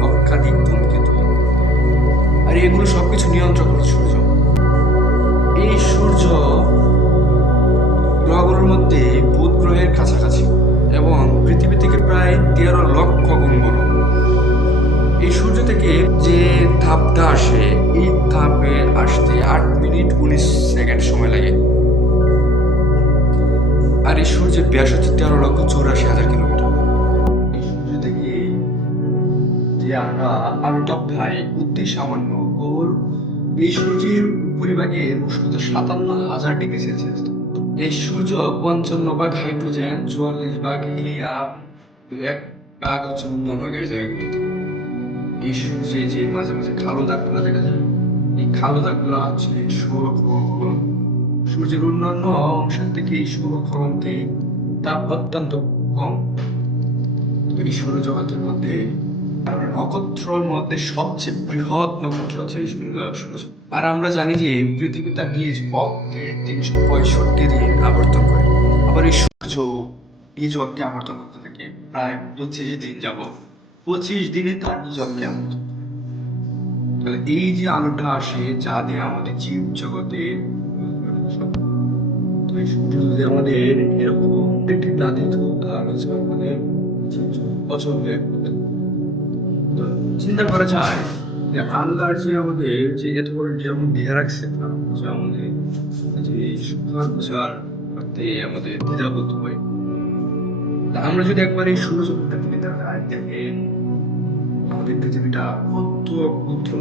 লক্ষাধিক ধূমকেতু, আর এগুলো সবকিছু নিয়ন্ত্রণ করে সূর্য। এই সূর্য গ্রহগুলোর মধ্যে বুধ গ্রহের কাছাকাছি এবং পৃথিবী থেকে প্রায় 13 লক্ষ গুণ বড়। এই সূর্য থেকে যে তাপটা আসে, এই তাপে আসতে 8 মিনিট 19 সেকেন্ড সময় লাগে। আর এই সূর্যের ব্যাস হচ্ছে 13,84,000 কিলোমিটার। এই সূর্য থেকে যে আমরা আলোটা পাই অতি সামান্য, ওর এই সূর্যের উপরিভাগের উষ্ণতা 57,000 ডিগ্রি সেলসিয়াস। এই সূর্য 55 ভাগ হাইড্রোজেন, 44 ভাগ হিলিয়াম, 1 ভাগ হচ্ছে অন্যান্য গ্যাসের। এই সূর্যে যে মাঝে মাঝে কালো দাগগুলো দেখা যায়, এই কালো দাগগুলো হচ্ছে সৌরগ্রহণ। সূর্যের অন্যান্য অংশের থেকে এই সৌরগ্রহণতে তাপ অত্যন্ত কম। এই সৌরজগতের মধ্যে নক্ষত্রের মধ্যে সবচেয়ে বৃহৎ নক্ষত্র হচ্ছে এই সূর্য। আর আমরা জানি যে পৃথিবী তার নিজ কক্ষে 365 দিন আবর্তন করে। আবার এই সূর্য নিজ কক্ষে আবর্তন করতে থাকে প্রায় 25 দিন যাব। 25 দিনে তার নিজ কক্ষে আবর্তন। তাহলে এই যে আলোটা আসে যা দিয়ে আমাদের জীব জগতে, তো এই সূর্য যদি আমাদের এরকম একটি না দিত তাহলে হচ্ছে আমাদের অচলবে। চিন্তা করা যায় যে আল্লাহর যে আমাদের যে এত বড় যেমন দেহে রাখছে, যে আমাদের যে সুখার প্রচার করতে আমাদের দ্বিধাবোধ হয়। তা আমরা যদি একবার এই সৌরজগৎটার দিকে তাকাই, দেখেন আমাদের পৃথিবীটা কত ক্ষুদ্র।